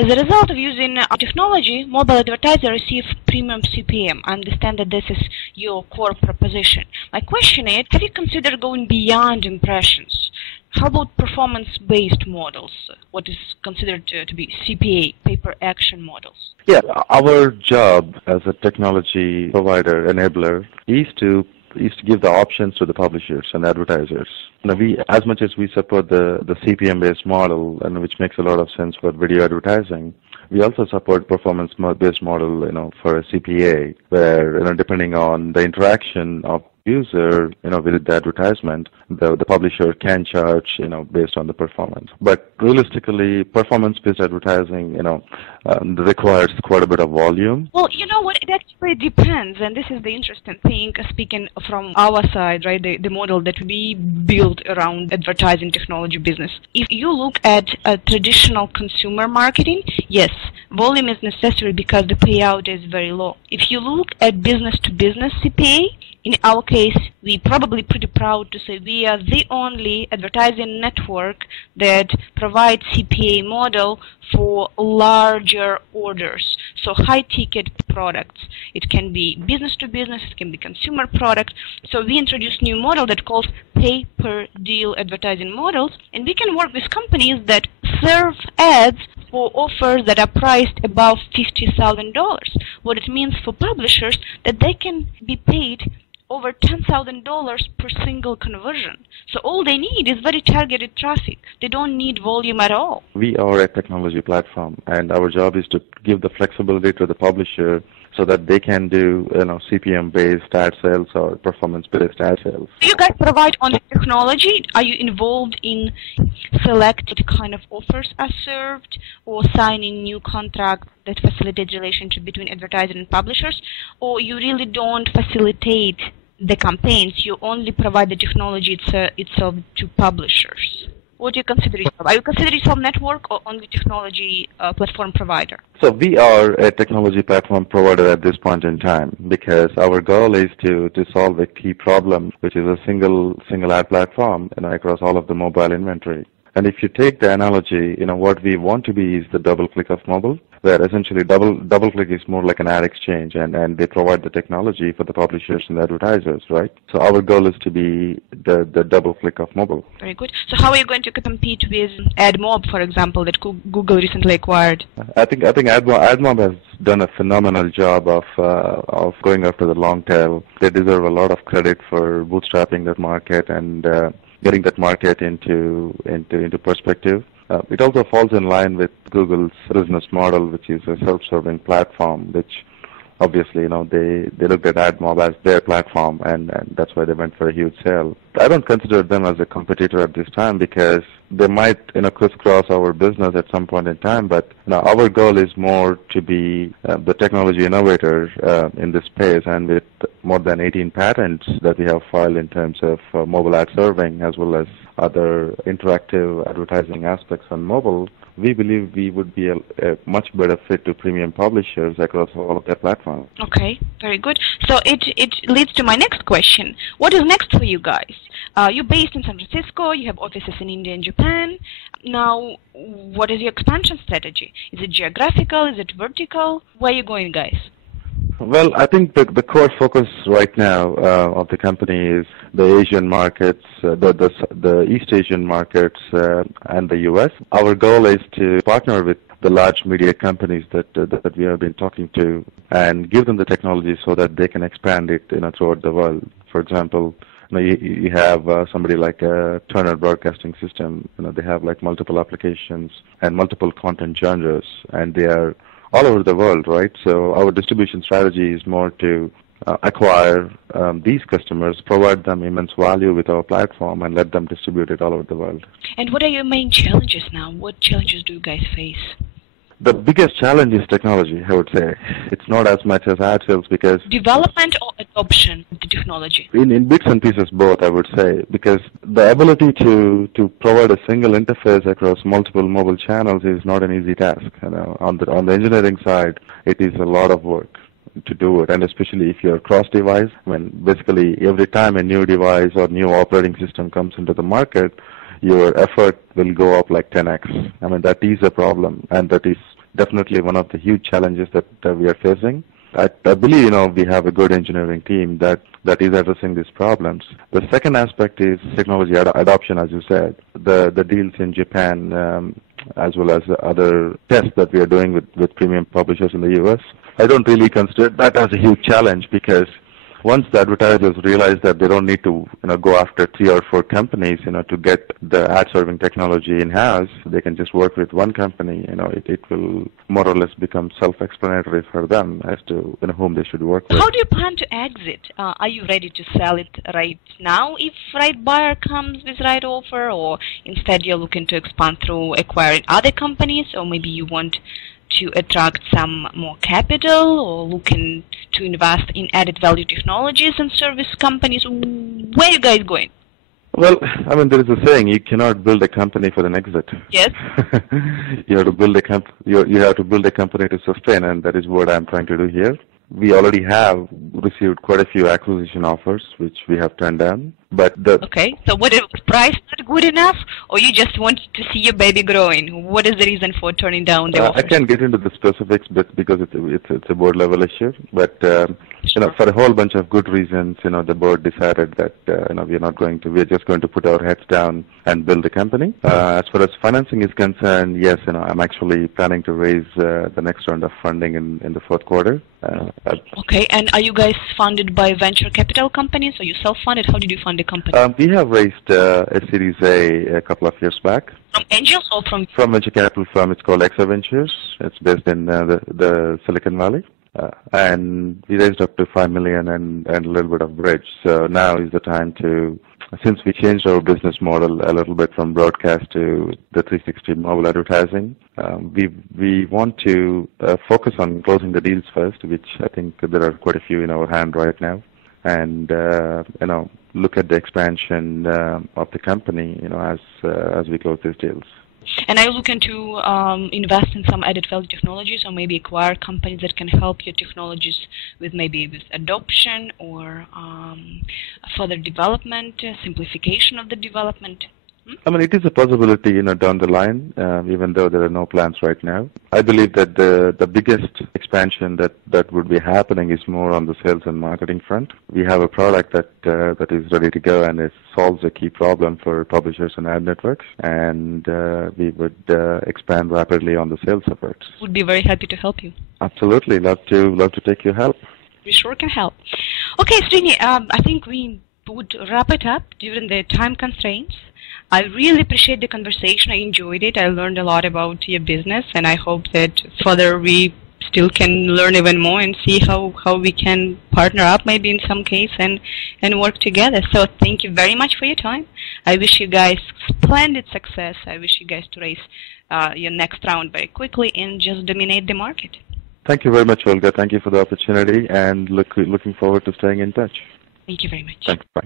As a result of using our technology, mobile advertisers receive premium CPM. I understand that this is your core proposition. My question is, have you considered going beyond impressions? How about performance-based models, what is considered to be CPA, pay-per-action models? Yeah, our job as a technology provider, enabler, is to give the options to the publishers and advertisers. Now, as much as we support the CPM-based model, and which makes a lot of sense for video advertising, we also support performance-based model, for a CPA, where, depending on the interaction of user, with the advertisement, the publisher can charge, based on the performance. But realistically, performance-based advertising, requires quite a bit of volume. Well, you know what? It actually depends, and this is the interesting thing. Speaking from our side, right, the model that we build around advertising technology business. If you look at traditional consumer marketing, yes, volume is necessary because the payout is very low. If you look at business-to-business CPA, in our case, we're probably pretty proud to say we are the only advertising network that provides CPA model for larger orders, so high-ticket products. It can be business-to-business, it can be consumer products. So we introduced a new model that calls pay-per-deal advertising models, and we can work with companies that serve ads for offers that are priced above $50,000. What it means for publishers that they can be paid over $10,000 per single conversion. So all they need is very targeted traffic. They don't need volume at all. We are a technology platform, and our job is to give the flexibility to the publisher so that they can do, CPM-based ad sales or performance-based ad sales. Do you guys provide only technology? Are you involved in selected kind of offers are served or signing new contracts that facilitate relationship between advertisers and publishers? Or you really don't facilitate the campaigns, you only provide the technology itself to publishers? What do you consider yourself? Are you consider yourself network or only technology platform provider? So we are a technology platform provider at this point in time because our goal is to solve a key problem, which is a single ad platform across all of the mobile inventory. And if you take the analogy, what we want to be is the double click of mobile, where essentially double click is more like an ad exchange, and they provide the technology for the publishers and the advertisers, right? So our goal is to be the double click of mobile. Very good. So how are you going to compete with AdMob, for example, that Google recently acquired? I think AdMob has done a phenomenal job of going after the long tail. They deserve a lot of credit for bootstrapping that market and getting that market into perspective. It also falls in line with Google's business model, which is a self-serving platform, which obviously, they looked at AdMob as their platform, and that's why they went for a huge sale. I don't consider them as a competitor at this time because they might, crisscross our business at some point in time, but our goal is more to be the technology innovator in this space, and with more than 18 patents that we have filed in terms of mobile ad serving as well as other interactive advertising aspects on mobile, we believe we would be a much better fit to premium publishers across all of their platforms. Okay, very good. So it leads to my next question. What is next for you guys? You're based in San Francisco, you have offices in India and Japan. Now, what is your expansion strategy? Is it geographical? Is it vertical? Where are you going, guys? Well, I think the core focus right now of the company is the Asian markets, the East Asian markets, and the U.S. Our goal is to partner with the large media companies that we have been talking to and give them the technology so that they can expand it throughout the world. For example, you have somebody like Turner Broadcasting System. They have like multiple applications and multiple content genres, and they are all over the world, right? So our distribution strategy is more to acquire these customers, provide them immense value with our platform, and let them distribute it all over the world. And what are your main challenges now? What challenges do you guys face? The biggest challenge is technology, I would say. It's not as much as ad sales because... Development or adoption of the technology? In bits and pieces both, I would say, because the ability to provide a single interface across multiple mobile channels is not an easy task. On the engineering side, it is a lot of work to do it, and especially if you're cross-device, when basically every time a new device or new operating system comes into the market, your effort will go up like 10x. That is a problem, and that is definitely one of the huge challenges that we are facing. I believe, we have a good engineering team that is addressing these problems. The second aspect is technology adoption, as you said. The deals in Japan, as well as the other tests that we are doing with premium publishers in the U.S. I don't really consider that as a huge challenge, because once the advertisers realize that they don't need to go after 3 or 4 companies to get the ad serving technology in-house, they can just work with one company. It will more or less become self-explanatory for them as to whom they should work with. How do you plan to exit? Are you ready to sell it right now if right buyer comes with right offer, or instead you're looking to expand through acquiring other companies, or maybe you want to attract some more capital, or looking to invest in added value technologies and service companies? Where are you guys going? Well, there is a saying: you cannot build a company for an exit. Yes. You have to build a you have to build a company to sustain, and that is what I'm trying to do here. We already have received quite a few acquisition offers, which we have turned down. But okay, so what is price not good enough, or you just want to see your baby growing? What is the reason for turning down the offers? I can't get into the specifics, but because it's a board level issue. But Sure. for a whole bunch of good reasons, the board decided that we're just going to put our heads down and build a company. As far as financing is concerned, yes, I'm actually planning to raise the next round of funding in the fourth quarter. Okay, and are you guys funded by venture capital companies, or you self-funded? How did you fund the company? We have raised a Series A couple of years back. From angels or from? From venture capital firm. It's called Exa Ventures. It's based in the Silicon Valley. And we raised up to $5 million and a little bit of bridge. So now is the time to, since we changed our business model a little bit from broadcast to the 360 mobile advertising, we want to focus on closing the deals first, which I think there are quite a few in our hand right now, and look at the expansion of the company, as we close these deals. And are you looking to invest in some added value technologies, or maybe acquire companies that can help your technologies with adoption or further development, simplification of the development? It is a possibility, down the line, even though there are no plans right now. I believe that the biggest expansion that would be happening is more on the sales and marketing front. We have a product that is ready to go, and it solves a key problem for publishers and ad networks, and we would expand rapidly on the sales efforts. Would be very happy to help you. Absolutely, love to take your help. We sure can help. Okay, Srini, I think we would wrap it up during the time constraints. I really appreciate the conversation. I enjoyed it. I learned a lot about your business, and I hope that further we still can learn even more and see how we can partner up maybe in some case and work together. So thank you very much for your time. I wish you guys splendid success. I wish you guys to raise your next round very quickly and just dominate the market. Thank you very much, Olga. Thank you for the opportunity, and looking forward to staying in touch. Thank you very much. Thanks. Bye.